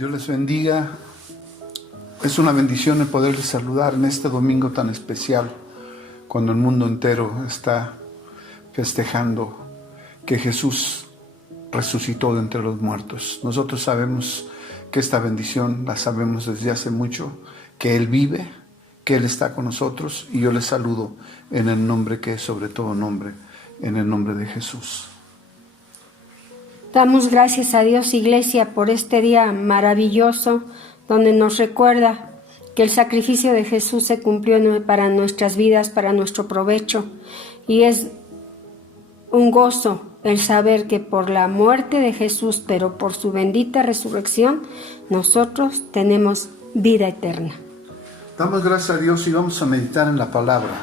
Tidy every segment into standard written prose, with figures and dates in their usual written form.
Dios les bendiga. Es una bendición el poderles saludar en este domingo tan especial, cuando el mundo entero está festejando que Jesús resucitó de entre los muertos. Nosotros sabemos que esta bendición la sabemos desde hace mucho, que Él vive, que Él está con nosotros, y yo les saludo en el nombre que es sobre todo nombre, en el nombre de Jesús. Damos gracias a Dios, Iglesia, por este día maravilloso, donde nos recuerda que el sacrificio de Jesús se cumplió para nuestras vidas, para nuestro provecho, y es un gozo el saber que por la muerte de Jesús, pero por su bendita resurrección, nosotros tenemos vida eterna. Damos gracias a Dios y vamos a meditar en la palabra.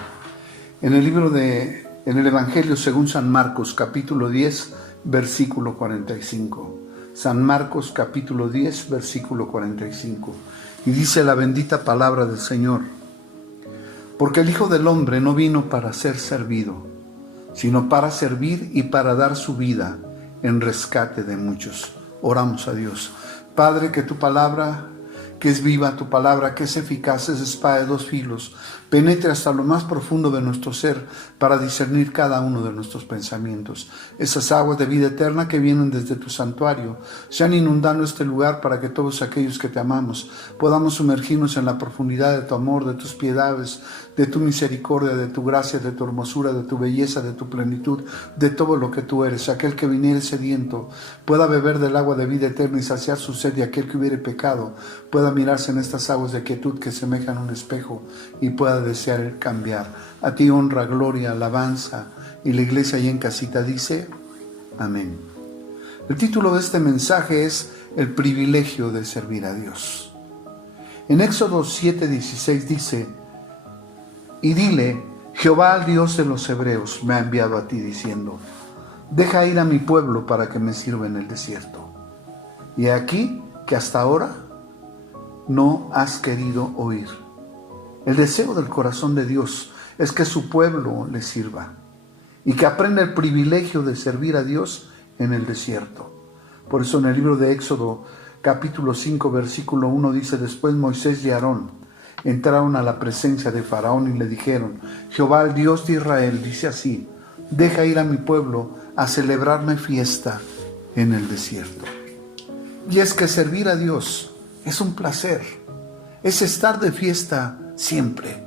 En el Evangelio según San Marcos, capítulo 10, versículo 45. San Marcos, capítulo 10, versículo 45. Y dice la bendita palabra del Señor: porque el Hijo del Hombre no vino para ser servido, sino para servir y para dar su vida en rescate de muchos. Oramos a Dios. Padre, que tu palabra, que es viva, tu palabra que es eficaz, es espada de dos filos, penetre hasta lo más profundo de nuestro ser para discernir cada uno de nuestros pensamientos. Esas aguas de vida eterna que vienen desde tu santuario sean inundando este lugar, para que todos aquellos que te amamos podamos sumergirnos en la profundidad de tu amor, de tus piedades, de tu misericordia, de tu gracia, de tu hermosura, de tu belleza, de tu plenitud, de todo lo que tú eres. Aquel que viniere sediento pueda beber del agua de vida eterna y saciar su sed, y aquel que hubiere pecado pueda mirarse en estas aguas de quietud que semejan un espejo y pueda desear el cambiar. A ti honra, gloria, alabanza. Y la iglesia ahí en casita dice amén. El título de este mensaje es el privilegio de servir a Dios. En Éxodo 7:16 dice: y dile, Jehová, el Dios de los hebreos, me ha enviado a ti diciendo: deja ir a mi pueblo para que me sirva en el desierto. Y aquí que hasta ahora no has querido oír. El deseo del corazón de Dios es que su pueblo le sirva y que aprenda el privilegio de servir a Dios en el desierto. Por eso en el libro de Éxodo, capítulo 5, versículo 1 dice: después Moisés y Aarón entraron a la presencia de Faraón y le dijeron: Jehová, el Dios de Israel, dice así: deja ir a mi pueblo a celebrarme fiesta en el desierto. Y es que servir a Dios es un placer, es estar de fiesta siempre.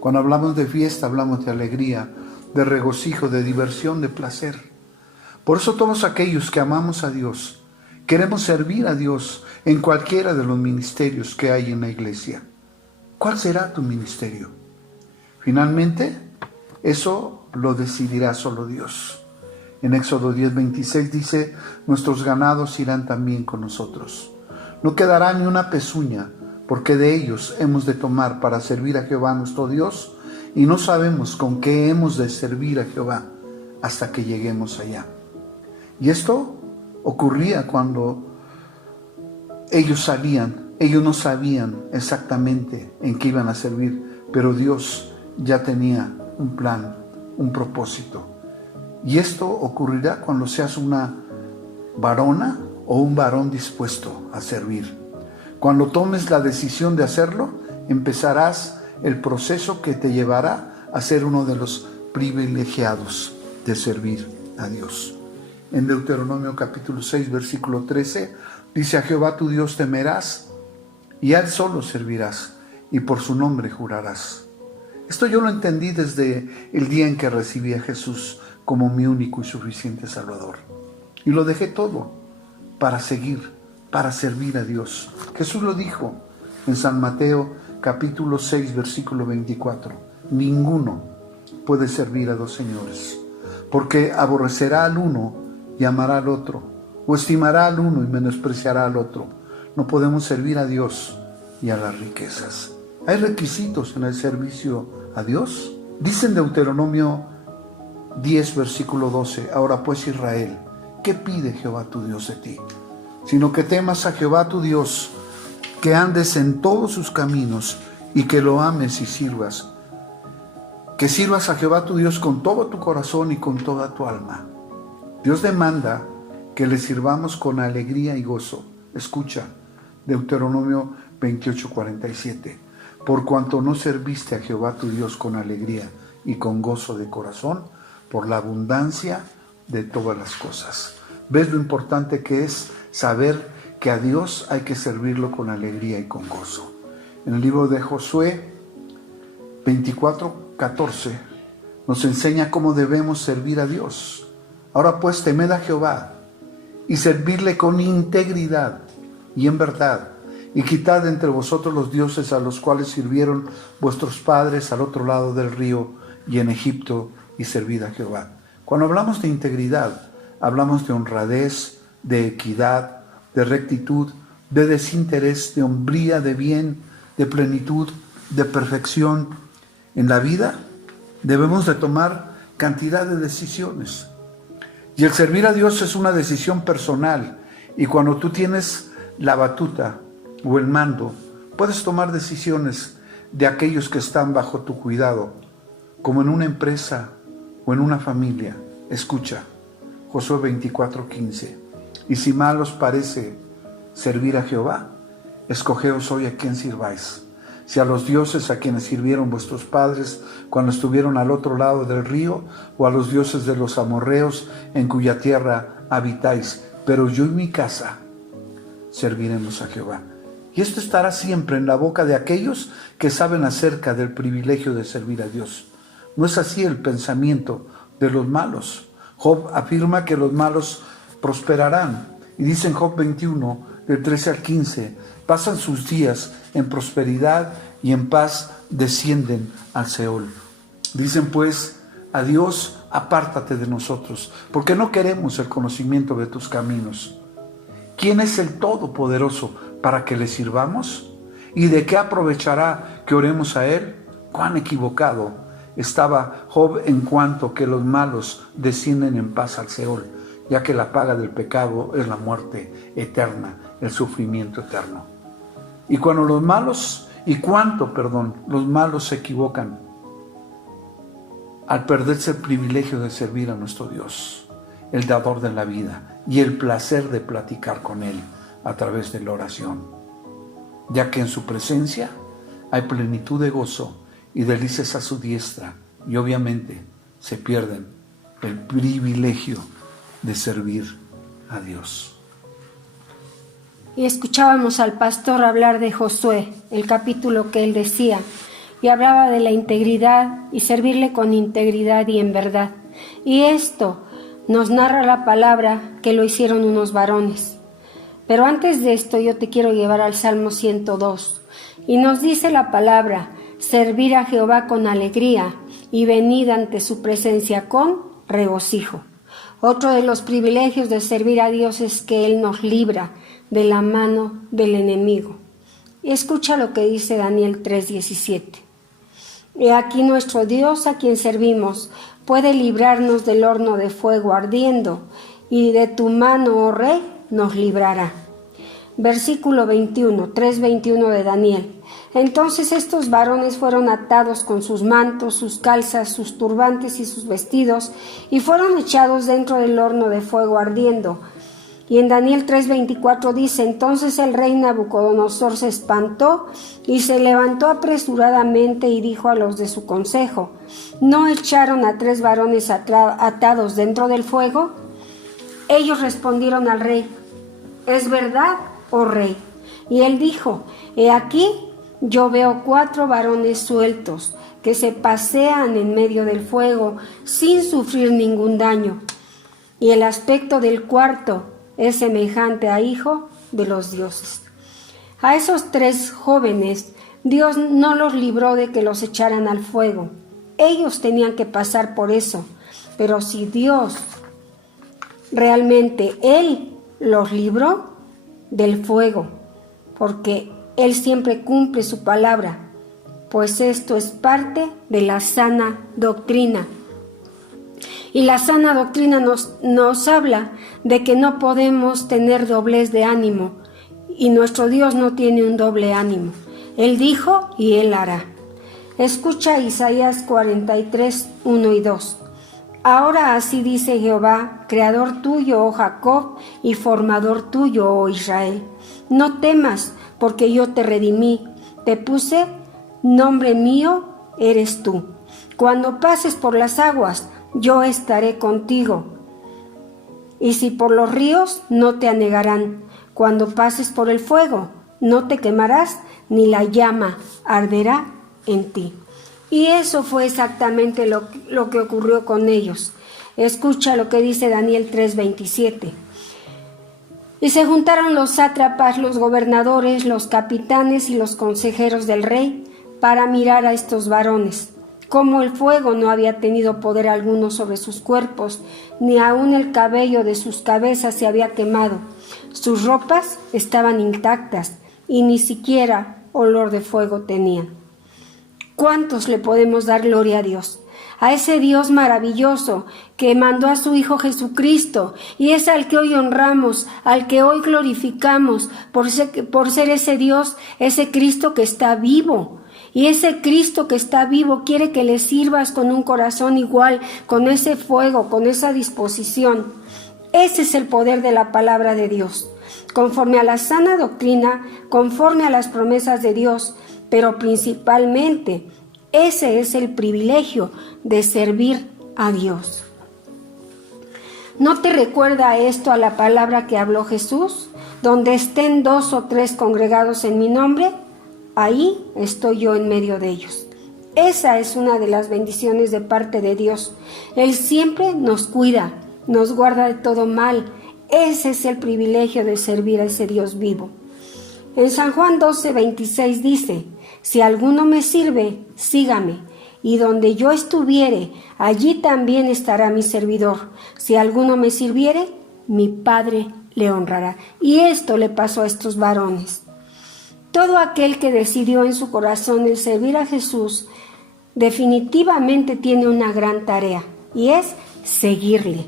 Cuando hablamos de fiesta, hablamos de alegría, de regocijo, de diversión, de placer. Por eso todos aquellos que amamos a Dios, queremos servir a Dios en cualquiera de los ministerios que hay en la iglesia. ¿Cuál será tu ministerio? Finalmente, eso lo decidirá solo Dios. En Éxodo 10:26 dice: nuestros ganados irán también con nosotros. No quedará ni una pezuña, porque de ellos hemos de tomar para servir a Jehová nuestro Dios, y no sabemos con qué hemos de servir a Jehová hasta que lleguemos allá. Y esto ocurría cuando ellos salían. Ellos no sabían exactamente en qué iban a servir, pero Dios ya tenía un plan, un propósito. Y esto ocurrirá cuando seas una varona o un varón dispuesto a servir. Cuando tomes la decisión de hacerlo, empezarás el proceso que te llevará a ser uno de los privilegiados de servir a Dios. En Deuteronomio capítulo 6, versículo 13, dice: a Jehová tu Dios temerás, y a Él solo servirás, y por su nombre jurarás. Esto yo lo entendí desde el día en que recibí a Jesús como mi único y suficiente Salvador. Y lo dejé todo para seguir, para servir a Dios. Jesús lo dijo en San Mateo capítulo 6, versículo 24. Ninguno puede servir a dos señores, porque aborrecerá al uno y amará al otro, o estimará al uno y menospreciará al otro. No podemos servir a Dios y a las riquezas. ¿Hay requisitos en el servicio a Dios? Dice en Deuteronomio 10, versículo 12: ahora pues, Israel, ¿qué pide Jehová tu Dios de ti? Sino que temas a Jehová tu Dios, que andes en todos sus caminos y que lo ames y sirvas. Que sirvas a Jehová tu Dios con todo tu corazón y con toda tu alma. Dios demanda que le sirvamos con alegría y gozo. Escucha, Deuteronomio 28:47. Por cuanto no serviste a Jehová tu Dios con alegría y con gozo de corazón, por la abundancia de todas las cosas. ¿Ves lo importante que es saber que a Dios hay que servirlo con alegría y con gozo? En el libro de Josué 24:14 nos enseña cómo debemos servir a Dios. Ahora pues, temed a Jehová y servirle con integridad y en verdad, y quitad entre vosotros los dioses a los cuales sirvieron vuestros padres al otro lado del río y en Egipto, y servid a Jehová. Cuando hablamos de integridad, hablamos de honradez, de equidad, de rectitud, de desinterés, de hombría, de bien, de plenitud, de perfección. En la vida debemos de tomar cantidad de decisiones. Y el servir a Dios es una decisión personal. Y cuando tú tienes la batuta o el mando, puedes tomar decisiones de aquellos que están bajo tu cuidado, como en una empresa o en una familia. Escucha, Josué 24:15. Y si mal os parece servir a Jehová, escogeos hoy a quién sirváis. Si a los dioses a quienes sirvieron vuestros padres cuando estuvieron al otro lado del río, o a los dioses de los amorreos en cuya tierra habitáis. Pero yo y mi casa serviremos a Jehová. Y esto estará siempre en la boca de aquellos que saben acerca del privilegio de servir a Dios. No es así el pensamiento de los malos. Job afirma que los malos prosperarán. Y dice en Job 21, del 13 al 15, pasan sus días en prosperidad y en paz descienden al Seol. Dicen pues, a Dios, apártate de nosotros, porque no queremos el conocimiento de tus caminos. ¿Quién es el Todopoderoso para que le sirvamos? ¿Y de qué aprovechará que oremos a Él? ¡Cuán equivocado estaba Job en cuanto que los malos descienden en paz al Seol, ya que la paga del pecado es la muerte eterna, el sufrimiento eterno! Y cuando los malos se equivocan al perderse el privilegio de servir a nuestro Dios, el dador de la vida, y el placer de platicar con Él a través de la oración, ya que en su presencia hay plenitud de gozo y delicias a su diestra, y obviamente se pierden el privilegio de servir a Dios. Y escuchábamos al pastor hablar de Josué, el capítulo que él decía, y hablaba de la integridad y servirle con integridad y en verdad. Y esto nos narra la palabra que lo hicieron unos varones. Pero antes de esto yo te quiero llevar al Salmo 102. Y nos dice la palabra: servir a Jehová con alegría y venid ante su presencia con regocijo. Otro de los privilegios de servir a Dios es que Él nos libra de la mano del enemigo. Y escucha lo que dice Daniel 3:17. He aquí nuestro Dios a quien servimos puede librarnos del horno de fuego ardiendo, y de tu mano, oh Rey, nos librará. Versículo 3:21 de Daniel. Entonces estos varones fueron atados con sus mantos, sus calzas, sus turbantes y sus vestidos, y fueron echados dentro del horno de fuego ardiendo. Y en Daniel 3:24 dice: entonces el rey Nabucodonosor se espantó y se levantó apresuradamente y dijo a los de su consejo: ¿no echaron a 3 varones atados dentro del fuego? Ellos respondieron al rey: ¿es verdad, oh rey? Y él dijo: he aquí, yo veo 4 varones sueltos que se pasean en medio del fuego sin sufrir ningún daño. Y el aspecto del cuarto es semejante a hijo de los dioses. A esos 3 jóvenes Dios no los libró de que los echaran al fuego. Ellos tenían que pasar por eso. Pero si Dios realmente Él los libró del fuego, porque Él siempre cumple su palabra, pues esto es parte de la sana doctrina. Y la sana doctrina nos habla de que no podemos tener doblez de ánimo, y nuestro Dios no tiene un doble ánimo. Él dijo y Él hará. Escucha Isaías 43, 1 y 2. Ahora así dice Jehová, creador tuyo, oh Jacob, y formador tuyo, oh Israel. No temas, porque yo te redimí, te puse nombre mío, eres tú. Cuando pases por las aguas, yo estaré contigo. Y si por los ríos, no te anegarán. Cuando pases por el fuego, no te quemarás, ni la llama arderá en ti. Y eso fue exactamente lo que ocurrió con ellos. Escucha lo que dice Daniel 3:27. Y se juntaron los sátrapas, los gobernadores, los capitanes y los consejeros del rey para mirar a estos varones. Como el fuego no había tenido poder alguno sobre sus cuerpos, ni aun el cabello de sus cabezas se había quemado. Sus ropas estaban intactas y ni siquiera olor de fuego tenían. ¿Cuántos le podemos dar gloria a Dios? A ese Dios maravilloso que mandó a su Hijo Jesucristo, y es al que hoy honramos, al que hoy glorificamos por ser ese Dios, ese Cristo que está vivo. Y ese Cristo que está vivo quiere que le sirvas con un corazón igual, con ese fuego, con esa disposición. Ese es el poder de la palabra de Dios, conforme a la sana doctrina, conforme a las promesas de Dios, pero principalmente ese es el privilegio de servir a Dios. ¿No te recuerda esto a la palabra que habló Jesús? Donde estén 2 o 3 congregados en mi nombre, ahí estoy yo en medio de ellos. Esa es una de las bendiciones de parte de Dios. Él siempre nos cuida, nos guarda de todo mal. Ese es el privilegio de servir a ese Dios vivo. En San Juan 12:26 dice: si alguno me sirve, sígame, y donde yo estuviere, allí también estará mi servidor. Si alguno me sirviere, mi Padre le honrará. Y esto le pasó a estos varones. Todo aquel que decidió en su corazón el servir a Jesús, definitivamente tiene una gran tarea, y es seguirle.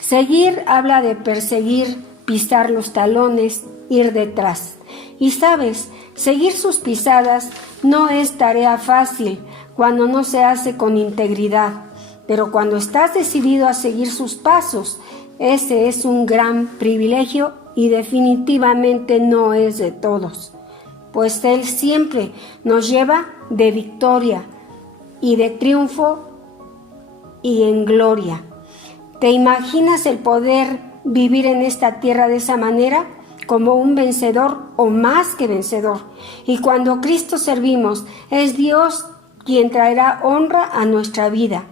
Seguir habla de perseguir, pisar los talones, ir detrás. Y sabes, seguir sus pisadas no es tarea fácil cuando no se hace con integridad, pero cuando estás decidido a seguir sus pasos, ese es un gran privilegio y definitivamente no es de todos, pues Él siempre nos lleva de victoria y de triunfo y en gloria. ¿Te imaginas el poder vivir en esta tierra de esa manera? Como un vencedor o más que vencedor. Y cuando a Cristo servimos, es Dios quien traerá honra a nuestra vida.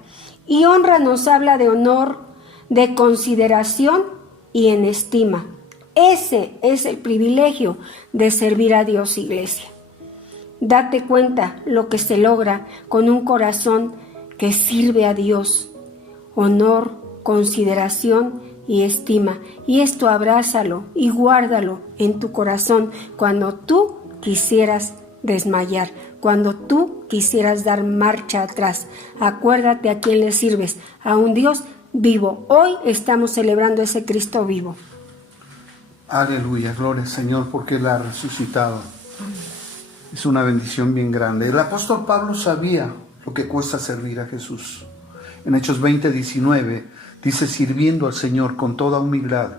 Y honra nos habla de honor, de consideración y en estima. Ese es el privilegio de servir a Dios, iglesia. Date cuenta lo que se logra con un corazón que sirve a Dios. Honor, consideración y estima, y esto abrázalo y guárdalo en tu corazón cuando tú quisieras desmayar, cuando tú quisieras dar marcha atrás. Acuérdate a quién le sirves, a un Dios vivo. Hoy estamos celebrando ese Cristo vivo. Aleluya, gloria al Señor, porque Él ha resucitado. Es una bendición bien grande. El apóstol Pablo sabía lo que cuesta servir a Jesús. En Hechos 20:19 dice: sirviendo al Señor con toda humildad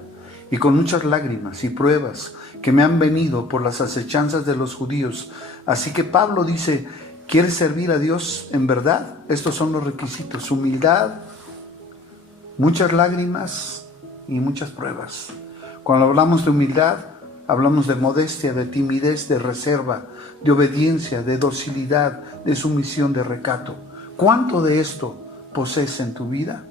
y con muchas lágrimas y pruebas que me han venido por las acechanzas de los judíos. Así que Pablo dice: ¿quieres servir a Dios en verdad? Estos son los requisitos: humildad, muchas lágrimas y muchas pruebas. Cuando hablamos de humildad, hablamos de modestia, de timidez, de reserva, de obediencia, de docilidad, de sumisión, de recato. ¿Cuánto de esto posees en tu vida?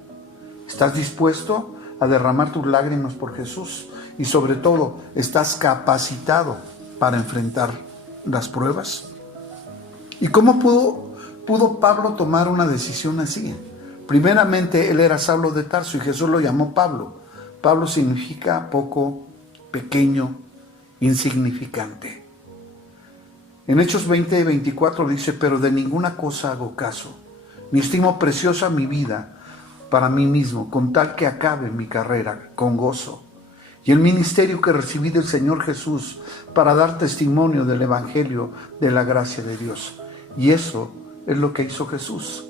¿Estás dispuesto a derramar tus lágrimas por Jesús? Y sobre todo, ¿estás capacitado para enfrentar las pruebas? ¿Y cómo pudo Pablo tomar una decisión así? Primeramente, él era Saulo de Tarso y Jesús lo llamó Pablo. Pablo significa poco, pequeño, insignificante. En Hechos 20:24 dice: pero de ninguna cosa hago caso, ni estimo preciosa mi vida para mí mismo, con tal que acabe mi carrera con gozo y el ministerio que recibí del Señor Jesús para dar testimonio del Evangelio de la gracia de Dios. Y eso es lo que hizo Jesús.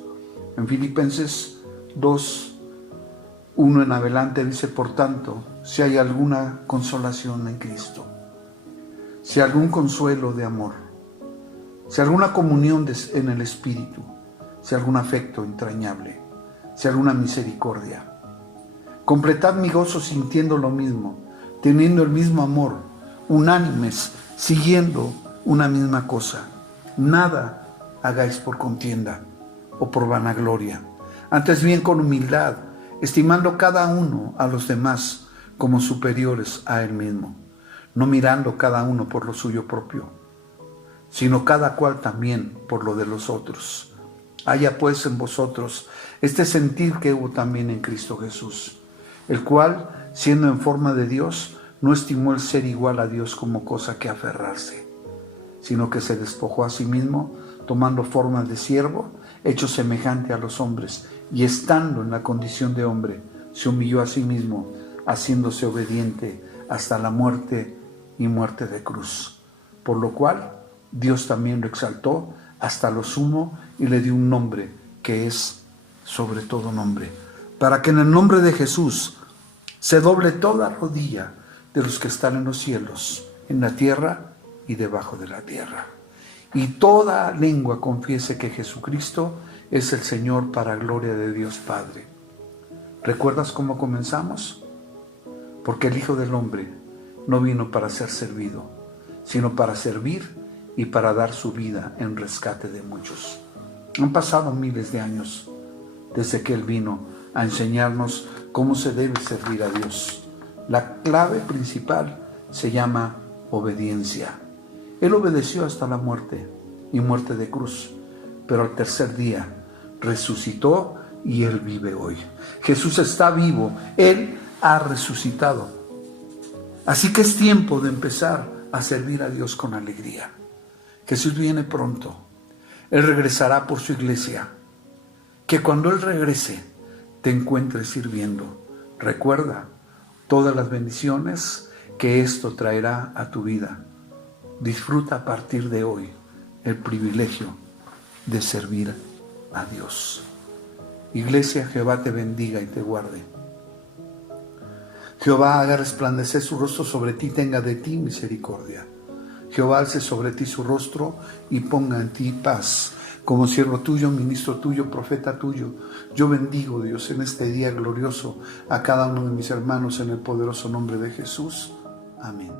En Filipenses 2, 1 en adelante dice: por tanto, si hay alguna consolación en Cristo, si algún consuelo de amor, si alguna comunión en el Espíritu, si algún afecto entrañable, si alguna misericordia, completad mi gozo sintiendo lo mismo, teniendo el mismo amor, unánimes, siguiendo una misma cosa. Nada hagáis por contienda o por vanagloria, antes bien con humildad, estimando cada uno a los demás como superiores a él mismo, no mirando cada uno por lo suyo propio, sino cada cual también por lo de los otros. Haya pues en vosotros este sentir que hubo también en Cristo Jesús, el cual, siendo en forma de Dios, no estimó el ser igual a Dios como cosa que aferrarse, sino que se despojó a sí mismo, tomando forma de siervo, hecho semejante a los hombres, y estando en la condición de hombre, se humilló a sí mismo, haciéndose obediente hasta la muerte y muerte de cruz. Por lo cual, Dios también lo exaltó hasta lo sumo y le dio un nombre que es sobre todo nombre, para que en el nombre de Jesús se doble toda rodilla de los que están en los cielos, en la tierra y debajo de la tierra, y toda lengua confiese que Jesucristo es el Señor, para gloria de Dios Padre. ¿Recuerdas cómo comenzamos? Porque el Hijo del Hombre no vino para ser servido, sino para servir y para dar su vida en rescate de muchos. Han pasado miles de años desde que Él vino a enseñarnos cómo se debe servir a Dios. La clave principal se llama obediencia. Él obedeció hasta la muerte y muerte de cruz, pero al tercer día resucitó y Él vive hoy. Jesús está vivo, Él ha resucitado. Así que es tiempo de empezar a servir a Dios con alegría. Jesús viene pronto. Él regresará por su iglesia. Que cuando Él regrese, te encuentres sirviendo. Recuerda todas las bendiciones que esto traerá a tu vida. Disfruta a partir de hoy el privilegio de servir a Dios. Iglesia, Jehová te bendiga y te guarde. Jehová haga resplandecer su rostro sobre ti, tenga de ti misericordia. Jehová alce sobre ti su rostro y ponga en ti paz. Como siervo tuyo, ministro tuyo, profeta tuyo, yo bendigo, Dios, en este día glorioso a cada uno de mis hermanos en el poderoso nombre de Jesús. Amén.